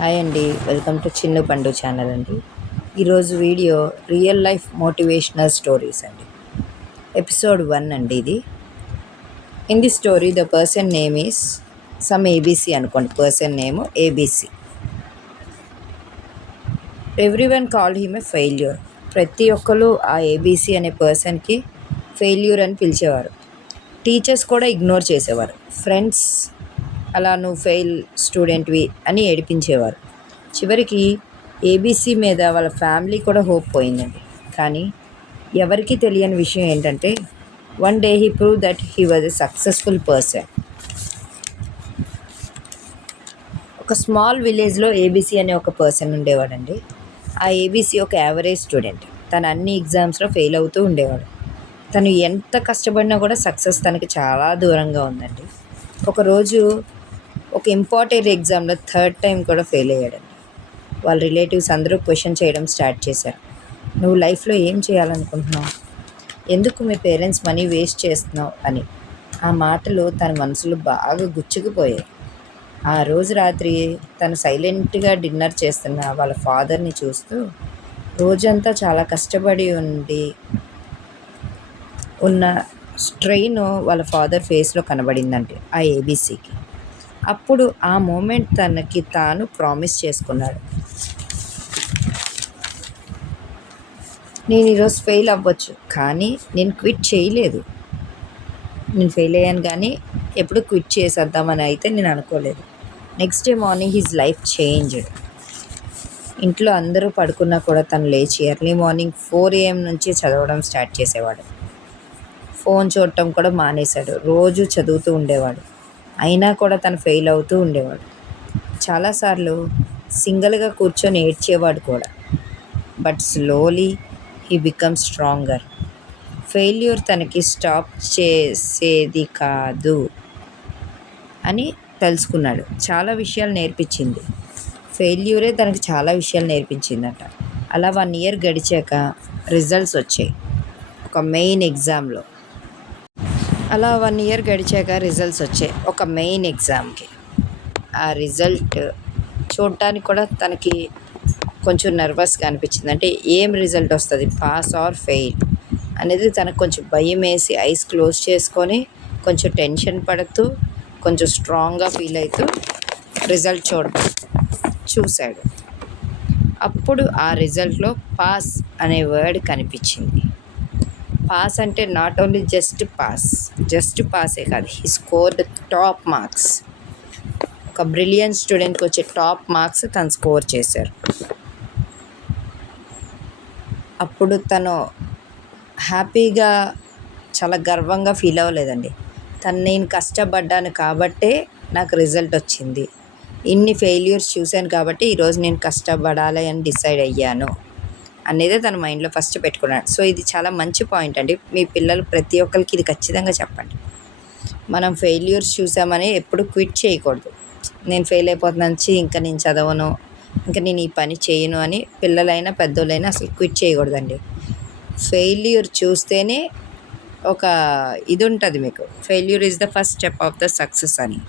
Hi అండి, welcome to Chinnu పండు channel అండి. ఈరోజు video real life motivational stories అండి. ఎపిసోడ్ 1 అండి ఇది. In the story the person name is some ABC అనుకోండి. Person name ABC. Everyone called him a failure. ప్రతి ఒక్కరు ఆ ఏబీసీ అనే పర్సన్కి ఫెయిల్యూర్ అని పిలిచేవారు. టీచర్స్ కూడా ఇగ్నోర్ చేసేవారు. ఫ్రెండ్స్ అలా నువ్వు ఫెయిల్ స్టూడెంట్వి అని ఏడిపించేవారు. చివరికి ఏబీసీ మీద వాళ్ళ ఫ్యామిలీ కూడా హోప్ పోయిందండి. కానీ ఎవరికీ తెలియని విషయం ఏంటంటే one day he prove that he was a successful person. ఒక స్మాల్ విలేజ్లో ఏబీసీ అనే ఒక పర్సన్ ఉండేవాడండి. ఆ ఏబీసీ ఒక యావరేజ్ స్టూడెంట్. తను అన్ని ఎగ్జామ్స్లో ఫెయిల్ అవుతూ ఉండేవాడు. తను ఎంత కష్టపడినా కూడా సక్సెస్ తనకి చాలా దూరంగా ఉందండి. ఒకరోజు ఒక ఇంపార్టెంట్ ఎగ్జామ్లో థర్డ్ టైం కూడా ఫెయిల్ అయ్యాడండి. వాళ్ళ రిలేటివ్స్ అందరూ క్వశ్చన్ చేయడం స్టార్ట్ చేశారు. నువ్వు లైఫ్లో ఏం చేయాలనుకుంటున్నావు? ఎందుకు మీ పేరెంట్స్ మనీ వేస్ట్ చేస్తున్నావు అని. ఆ మాటలు తన మనసులో బాగా గుచ్చుకుపోయాయి. ఆ రోజు రాత్రి తను సైలెంట్గా డిన్నర్ చేస్తున్న వాళ్ళ ఫాదర్ని చూస్తూ రోజంతా చాలా కష్టపడి ఉన్న స్ట్రెయిన్ వాళ్ళ ఫాదర్ ఫేస్లో కనబడిందండి ఆ ఏబీసీకి. అప్పుడు ఆ మూమెంట్ తనకి తాను ప్రామిస్ చేసుకున్నాడు, నేను ఈరోజు ఫెయిల్ అవ్వచ్చు కానీ నేను క్విట్ చేయలేదు. నేను ఫెయిల్ అయ్యాను కానీ ఎప్పుడు క్విట్ చేసేద్దామని అయితే నేను అనుకోలేదు. Next day morning his life changed. ఇంట్లో అందరూ పడుకున్నా కూడా తను లేచి ఎర్లీ మార్నింగ్ 4 AM నుంచి చదవడం స్టార్ట్ చేసేవాడు. ఫోన్ చూడటం కూడా మానేశాడు. రోజు చదువుతూ ఉండేవాడు. అయినా కూడా తను ఫెయిల్ అవుతూ ఉండేవాడు. చాలాసార్లు సింగిల్గా కూర్చొని ఏడ్చేవాడు కూడా. But slowly he become stronger. Failure తనకి స్టాప్ చేసేది కాదు అని తెలుసుకున్నాడు. చాలా విషయాలు నేర్పించింది. ఫెయిల్యూరే తనకి చాలా విషయాలు నేర్పించిందట. అలా 1 year గడిచాక రిజల్ట్స్ వచ్చాయి ఒక మెయిన్ ఎగ్జామ్లో. ఒక మెయిన్ ఎగ్జామ్కి. ఆ రిజల్ట్ చూడటానికి కూడా తనకి కొంచెం నర్వస్గా అనిపించింది. అంటే ఏం రిజల్ట్ వస్తుంది, పాస్ ఆర్ ఫెయిల్ అనేది తనకు కొంచెం భయం వేసి ఐస్ క్లోజ్ చేసుకొని కొంచెం టెన్షన్ పడుతూ కొంచెం స్ట్రాంగ్గా ఫీల్ అవుతూ రిజల్ట్ చూశాడు. అప్పుడు ఆ రిజల్ట్లో పాస్ అనే వర్డ్ కనిపించింది. పాస్ అంటే నాట్ ఓన్లీ జస్ట్ పాసే కాదు, he score the top marks. ఒక బ్రిలియంట్ స్టూడెంట్కి వచ్చే టాప్ మార్క్స్ తను స్కోర్ చేశారు. అప్పుడు తను హ్యాపీగా చాలా గర్వంగా ఫీల్ అవ్వలేదండి. నేను కష్టపడ్డాను కాబట్టే నాకు రిజల్ట్ వచ్చింది, ఇన్ని ఫెయిల్యూర్స్ చూశాను కాబట్టి ఈరోజు నేను కష్టపడాలి అని డిసైడ్ అయ్యాను అనేది తన మైండ్లో ఫస్ట్ పెట్టుకున్నాడు. సో ఇది చాలా మంచి పాయింట్ అండి. మీ పిల్లలు ప్రతి ఒక్కరికి ఇది ఖచ్చితంగా చెప్పండి. మనం ఫెయిల్యూర్స్ చూసామని ఎప్పుడు క్విట్ చేయకూడదు. నేను ఫెయిల్ అయిపోతున్నాను, ఇంకా నేను చదవను, ఇంకా నేను ఈ పని చేయను అని పిల్లలైనా పెద్దోళ్ళైనా అసలు క్విట్ చేయకూడదండి. ఫెయిల్యూర్ చూస్తేనే ఒక ఇది ఉంటుంది మీకు, failure is the first step of the success అని.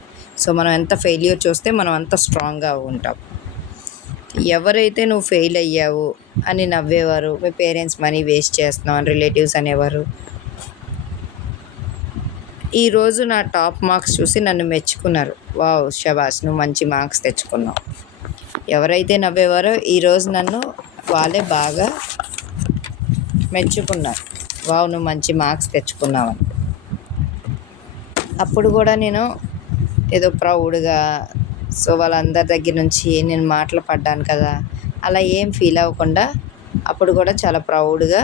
సో మనం ఎంత ఫెయిల్యూర్ చూస్తే మనం అంత స్ట్రాంగ్గా ఉంటాం. ఎవరైతే నువ్వు ఫెయిల్ అయ్యావు అని నవ్వేవారు, మీ పేరెంట్స్ మనీ వేస్ట్ చేస్తున్నావు అని రిలేటివ్స్ అనేవారు, ఈరోజు నా టాప్ మార్క్స్ చూసి నన్ను మెచ్చుకున్నారు, వావ్ శబాష్ నువ్వు మంచి మార్క్స్ తెచ్చుకున్నావు. ఎవరైతే నవ్వేవారో ఈరోజు నన్ను వాళ్ళే బాగా మెచ్చుకున్నారు, వావ్ నువ్వు మంచి మార్క్స్ తెచ్చుకున్నావు అని. అప్పుడు కూడా నేను ఏదో ప్రౌడ్గా, సో వాళ్ళందరి దగ్గర నుంచి నేను మాటలు పడ్డాను కదా అలా ఏం ఫీల్ అవ్వకుండా అప్పుడు కూడా చాలా ప్రౌడ్గా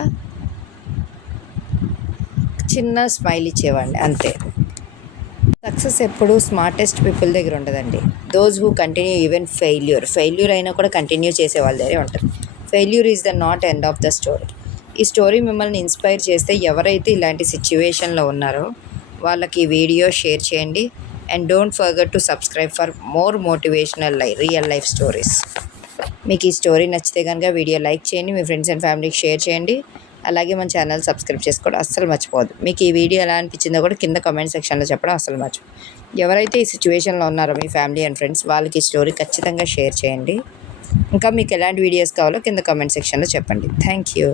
చిన్న స్మైల్ ఇచ్చేవాడిని అంతే. సక్సెస్ ఎప్పుడు స్మార్టెస్ట్ పీపుల్ దగ్గర ఉండదండి. Those who continue even failure అయినా కూడా కంటిన్యూ చేసే వాళ్ళ దగ్గరే ఉంటుంది. Failure is the not end of the story. ఈ స్టోరీ మిమ్మల్ని ఇన్స్పైర్ చేస్తే ఎవరైతే ఇలాంటి సిచ్యువేషన్లో ఉన్నారో వాళ్ళకి ఈ వీడియో షేర్ చేయండి. And don't forget to subscribe for more motivational real life stories. మీకు ఈ స్టోరీ నచ్చితే కనుక వీడియో లైక్ చేయండి, మీ ఫ్రెండ్స్ అండ్ ఫ్యామిలీకి షేర్ చేయండి. అలాగే మన ఛానల్ సబ్స్క్రైబ్ చేసుకోవడం అస్సలు మర్చిపోవద్దు. మీకు ఈ వీడియో ఎలా అనిపించిందో కూడా కింద కామెంట్ సెక్షన్లో చెప్పడం అస్సలు మర్చిపోదు. ఎవరైతే ఈ సిచ్యువేషన్లో ఉన్నారో మీ ఫ్యామిలీ అండ్ ఫ్రెండ్స్ వాళ్ళకి ఈ స్టోరీ ఖచ్చితంగా షేర్ చేయండి. ఇంకా మీకు ఎలాంటి వీడియోస్ కావాలో కింద కామెంట్ సెక్షన్లో చెప్పండి. Thank you.